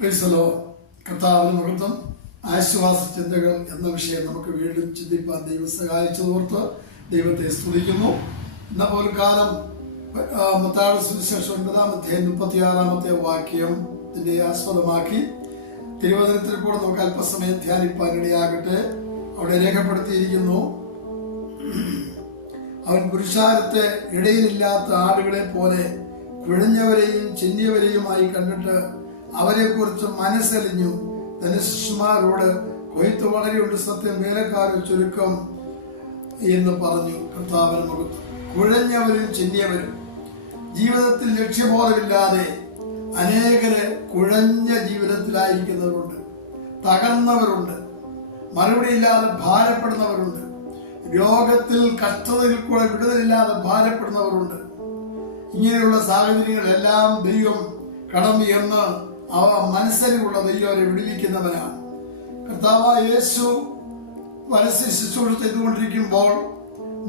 പ്രൈസലോ കർത്താവിന് മഹത്വം. ആശ്വാസ ചിന്തകൾ എന്ന വിഷയം നമുക്ക് വീണ്ടും ചിന്തിപ്പാൻ ദൈവം സഹായിച്ചതോർത്ത് ദൈവത്തെ സ്തുതിക്കുന്നു. ഇന്ന പോൽക്കാലം മത്തായിയുടെ സുവിശേഷം 9-36 വാക്യത്തിന്റെ ആസ്പദമാക്കി തിരുവചനത്തിൽ കൂടെ നമുക്ക് അല്പസമയം ധ്യാനിപ്പാൻ ഇടയാകട്ടെ. അവിടെ രേഖപ്പെടുത്തിയിരിക്കുന്നു, അവൻ പുരുഷാരത്തെ ഇടയിലില്ലാത്ത ആടുകളെ പോലെ കുഴഞ്ഞവരെയും ചിന്നിയവരെയുമായി കണ്ടിട്ട് അവരെക്കുറിച്ച് മനസ്സലിഞ്ഞു. തന്റെ ശിഷ്യന്മാരോട്, കൊയ്ത്ത് വളരെയുണ്ട്, സത്യം വേലക്കാരും ചുരുക്കം എന്ന് പറഞ്ഞു. കർത്താവിന് മഹത്വം. കുഴഞ്ഞവരും ചിന്നിയവരും, ജീവിതത്തിൽ ലക്ഷ്യബോധമില്ലാതെ അനേകര് കുഴഞ്ഞ ജീവിതത്തിലായിരിക്കുന്നവരുണ്ട്, തകർന്നവരുണ്ട്, മറുപടിയില്ലാതെ ഭാരപ്പെടുന്നവരുണ്ട്, രോഗത്തിൽ കഷ്ടതയിൽ കൂടെ വിടുതലില്ലാതെ ഭാരപ്പെടുന്നവരുണ്ട്. ഇങ്ങനെയുള്ള സാഹചര്യങ്ങളെല്ലാം ദൈവം കടന്നു എന്ന് മനസ്സരിവുള്ള ദൈവം അവരെ വിടുവിക്കുന്നവനാണ്. കർത്താവായ യേശു പരസ്യ ശുശ്രൂഷ ചെയ്തുകൊണ്ടിരിക്കുമ്പോൾ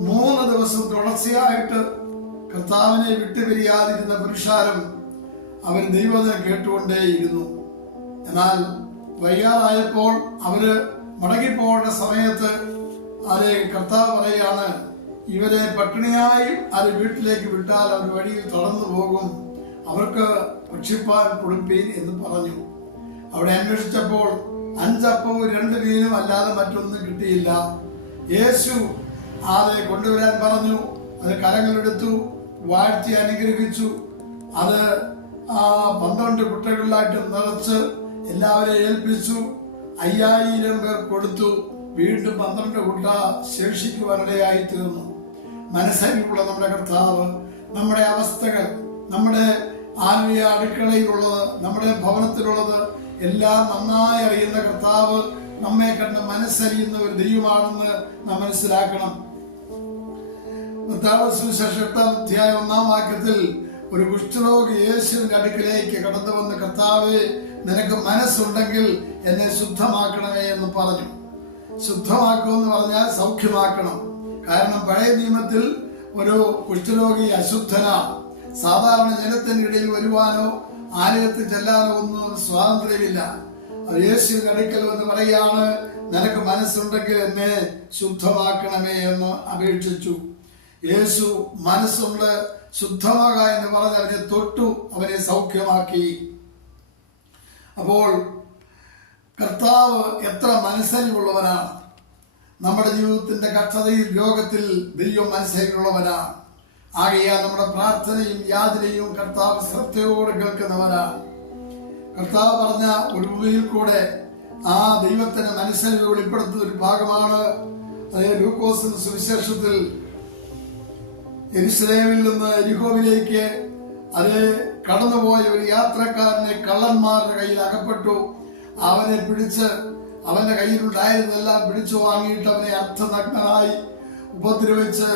3 ദിവസം തുടർച്ചയായിട്ട് കർത്താവിനെ വിട്ടുപിരിയാതിരുന്ന പുരുഷാരം അവർ ദൈവവചനം കേട്ടുകൊണ്ടേയിരുന്നു. എന്നാൽ വൈകാറായപ്പോൾ അവര് മടങ്ങിപ്പോകേണ്ട സമയത്ത് അവരെ കർത്താവ് പറയുകയാണ്, ഇവരെ പട്ടിണിയായി അത് വീട്ടിലേക്ക് വിട്ടാൽ അവർ വഴിയിൽ തളർന്നു പോകും, അവർക്ക് ഭക്ഷിപ്പാൻ കൊടുപ്പീൻ എന്ന് പറഞ്ഞു. അവിടെ അന്വേഷിച്ചപ്പോൾ 5 അപ്പവും 2 മീനും അല്ലാതെ മറ്റൊന്നും കിട്ടിയില്ല. യേശു ആരെ കൊണ്ടുവരാൻ പറഞ്ഞു. അത് കരങ്ങളെടുത്തു, വാഴ്ത്തി അനുഗ്രഹിച്ചു. അത് 12 കുട്ടകളിലായിട്ട് നിറച്ച് എല്ലാവരെയും ഏൽപ്പിച്ചു. 5000 പേർ കൊടുത്തു. വീണ്ടും 12 കുട്ട ശേഷിക്കുവാനിടയായി തീർന്നു. മനസ്സരിവുള്ള നമ്മുടെ കർത്താവ് നമ്മുടെ അവസ്ഥകൾ, നമ്മുടെ ആത്മീയ അടുക്കളയിലുള്ളത്, നമ്മുടെ ഭവനത്തിലുള്ളത് എല്ലാം നന്നായി അറിയുന്ന കർത്താവ് നമ്മെ കണ്ട് മനസ്സറിയുന്ന ഒരു ദൈവമാണെന്ന് നാം മനസ്സിലാക്കണം. മത്തായിയുടെ സുവിശേഷം 8-1 ഒരു കുഷ്ഠരോഗി യേശുവിന്റെ അടുക്കിലേക്ക് കടന്നു വന്ന്, കർത്താവേ, നിനക്ക് മനസ്സുണ്ടെങ്കിൽ എന്നെ ശുദ്ധമാക്കണമേ എന്ന് പറഞ്ഞു. ശുദ്ധമാക്കുമെന്ന് പറഞ്ഞാൽ സൗഖ്യമാക്കണം. കാരണം പഴയ നിയമത്തിൽ ഒരു കുഷ്ഠരോഗി അശുദ്ധനാണ്. സാധാരണ ജനത്തിന്റെ ഇടയിൽ വരുവാനോ ആലയത്തിൽ ചെല്ലാനോ ഒന്നും സ്വാതന്ത്ര്യമില്ല. യേശുവിന്റെ അടുക്കൽ എന്ന് പറയാണ്, നിനക്ക് മനസ്സുണ്ടെങ്കിൽ എന്നെ ശുദ്ധമാക്കണമേ എന്ന് അപേക്ഷിച്ചു. യേശു മനസ്സുണ്ട്, ശുദ്ധമാക എന്ന് പറഞ്ഞ് അവനെ തൊട്ടു, അവനെ സൗഖ്യമാക്കി. അപ്പോൾ കർത്താവ് എത്ര മനസ്സരിവുള്ളവനാണ്. നമ്മുടെ ജീവിതത്തിന്റെ കഷ്ടതയിൽ, രോഗത്തിൽ ദൈവം മനസ്സരിവുള്ളവനാണ്. ആകയാൽ നമ്മുടെ പ്രാർത്ഥനയും യാതനയും കർത്താവ് ശ്രദ്ധയോടെ കേൾക്കുന്നവനാണ്. കർത്താവ് പറഞ്ഞ ഒരു ഉപയിൽ കൂടെ ആ ദൈവത്തിന്റെ മനസ്സരിവ് വെളിപ്പെടുത്തുന്ന ഒരു ഭാഗമാണ്. അതേ ലൂക്കോസിന്റെ സുവിശേഷത്തിൽ യെരൂശലേമിൽ നിന്ന് എരിഹോവിലേക്ക് കടന്നുപോയ ഒരു യാത്രക്കാരനെ കള്ളന്മാരുടെ കയ്യിൽ അകപ്പെട്ടു. അവനെ പിടിച്ച് അവന്റെ കയ്യിലുണ്ടായിരുന്നെല്ലാം പിടിച്ചു വാങ്ങിയിട്ട് അവനെ അർത്ഥനഗ്നനായി ഉപദ്രവിച്ച്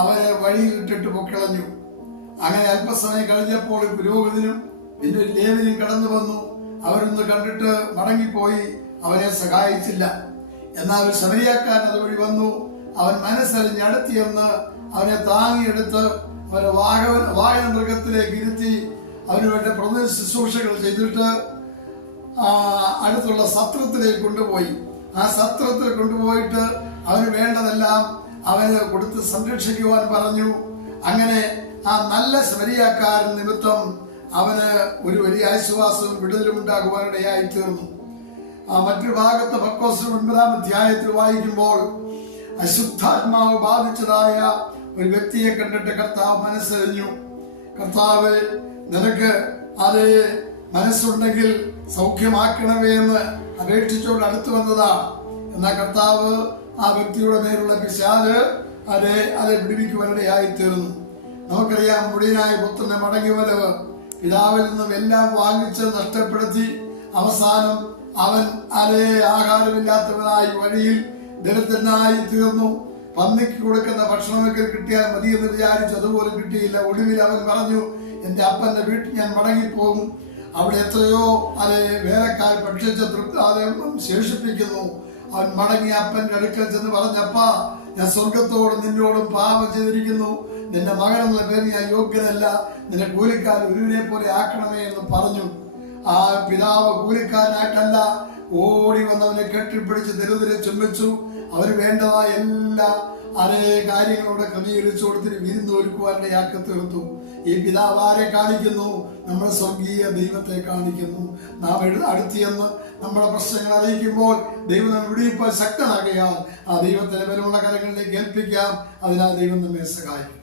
അവനെ വഴിയിലിട്ടിട്ട് പൊക്കളഞ്ഞു. അങ്ങനെ അല്പസമയം കഴിഞ്ഞപ്പോൾ പുരോഹിതനും പിന്നെ ലേവ്യനും കടന്നു വന്നു. അവരൊന്ന് കണ്ടിട്ട് മടങ്ങിപ്പോയി, അവനെ സഹായിച്ചില്ല. എന്നാൽ ശമരിയാക്കാരൻ അതുവഴി വന്നു. അവൻ മനസ്സറിഞ്ഞ് അടുത്തിയെന്ന് അവനെ താങ്ങിയെടുത്ത് അവനെ വാഹന മൃഗത്തിലേക്ക് ഇരുത്തി അവന് വേണ്ട പ്രധാന ശുശ്രൂഷകൾ ചെയ്തിട്ട് അടുത്തുള്ള സത്രത്തിലേക്ക് കൊണ്ടുപോയി. ആ സത്രത്തിൽ കൊണ്ടുപോയിട്ട് അവന് വേണ്ടതെല്ലാം അവന് കൊടുത്ത് സംരക്ഷിക്കുവാൻ പറഞ്ഞു. അങ്ങനെ ആ നല്ല ശമരിയാക്കാരൻ നിമിത്തം അവന് ഒരു വലിയ ആശ്വാസവും വിടുതലും ഉണ്ടാകുവാനിടയായി തീർന്നു. മറ്റൊരു ഭാഗത്ത് മർക്കോസ് 9 വായിക്കുമ്പോൾ അശുദ്ധാത്മാവ് ബാധിച്ചതായ ഒരു വ്യക്തിയെ കണ്ടിട്ട് കർത്താവ് മനസ്സറിഞ്ഞു. കർത്താവ്, നിനക്ക് അത് മനസ്സുണ്ടെങ്കിൽ സൗഖ്യമാക്കണമേ എന്ന് അപേക്ഷിച്ചോട് അടുത്തു വന്നതാണ്. എന്നാൽ കർത്താവ് ആ വ്യക്തിയുടെ മേലുള്ള പിശാച് അതെ വിടുവിക്കുവാനിടയായി തീർന്നു. നമുക്കറിയാം, മുടിയനായ പുത്രനെ മടങ്ങി വരവ് പിതാവിൽ നിന്നും എല്ലാം വാങ്ങിച്ച് നഷ്ടപ്പെടുത്തി അവസാനം അവൻ ആഹാരമില്ലാത്തവനായി വഴിയിൽ ദരിദ്രനായി തീർന്നു. പന്നിക്ക് കൊടുക്കുന്ന ഭക്ഷണമൊക്കെ കിട്ടിയാൽ മതിയെന്ന് വിചാരിച്ചു, അതുപോലും കിട്ടിയില്ല. ഒടുവിൽ അവൻ പറഞ്ഞു, എന്റെ അപ്പന്റെ വീട്ടിൽ ഞാൻ മടങ്ങിപ്പോകും, അവിടെ എത്രയോ വേലക്കാർ ഭക്ഷിച്ച തൃപ്തി ശേഷിപ്പിക്കുന്നു. അവൻ മടങ്ങി അപ്പന്റെ അടുക്കൽ ചെന്ന് പറഞ്ഞപ്പാ, ഞാൻ സ്വർഗത്തോടും നിന്നോടും പാപം ചെയ്തിരിക്കുന്നു, നിന്റെ മകനെന്നുള്ള പേര് ഞാൻ യോഗ്യനല്ല, നിന്റെ കൂലിക്കാർ ഒരുവിനെ പോലെ ആക്കണമേ എന്ന് പറഞ്ഞു. ആ പിതാവ് കൂലിക്കാരനായിട്ടല്ല, ഓടി വന്നവനെ കെട്ടിപ്പിടിച്ച് ദരിദ്രരെ ചുംബിച്ചു. അവന് വേണ്ടതായ എല്ലാ കാര്യങ്ങളോടെ ക്രമീകരിച്ചു കൊടുത്തിട്ട് വിരുന്ന് ഒരുക്കുവാനുള്ള യാക്ക് തീർത്തു. ഈ പിതാവ് ആരെ കാണിക്കുന്നു? നമ്മുടെ സ്വർഗീയ ദൈവത്തെ കാണിക്കുന്നു. നാം അടുത്തിയെന്ന് നമ്മുടെ പ്രശ്നങ്ങൾ അറിയിക്കുമ്പോൾ ദൈവം ഇവിടെ ഇപ്പോൾ ശക്തനാകയാൽ ആ ദൈവത്തിന്റെ ബലമുള്ള കരങ്ങളിലേക്ക് ഏൽപ്പിക്കാം. അതിനാൽ ദൈവം നമ്മെ സഹായിക്കും.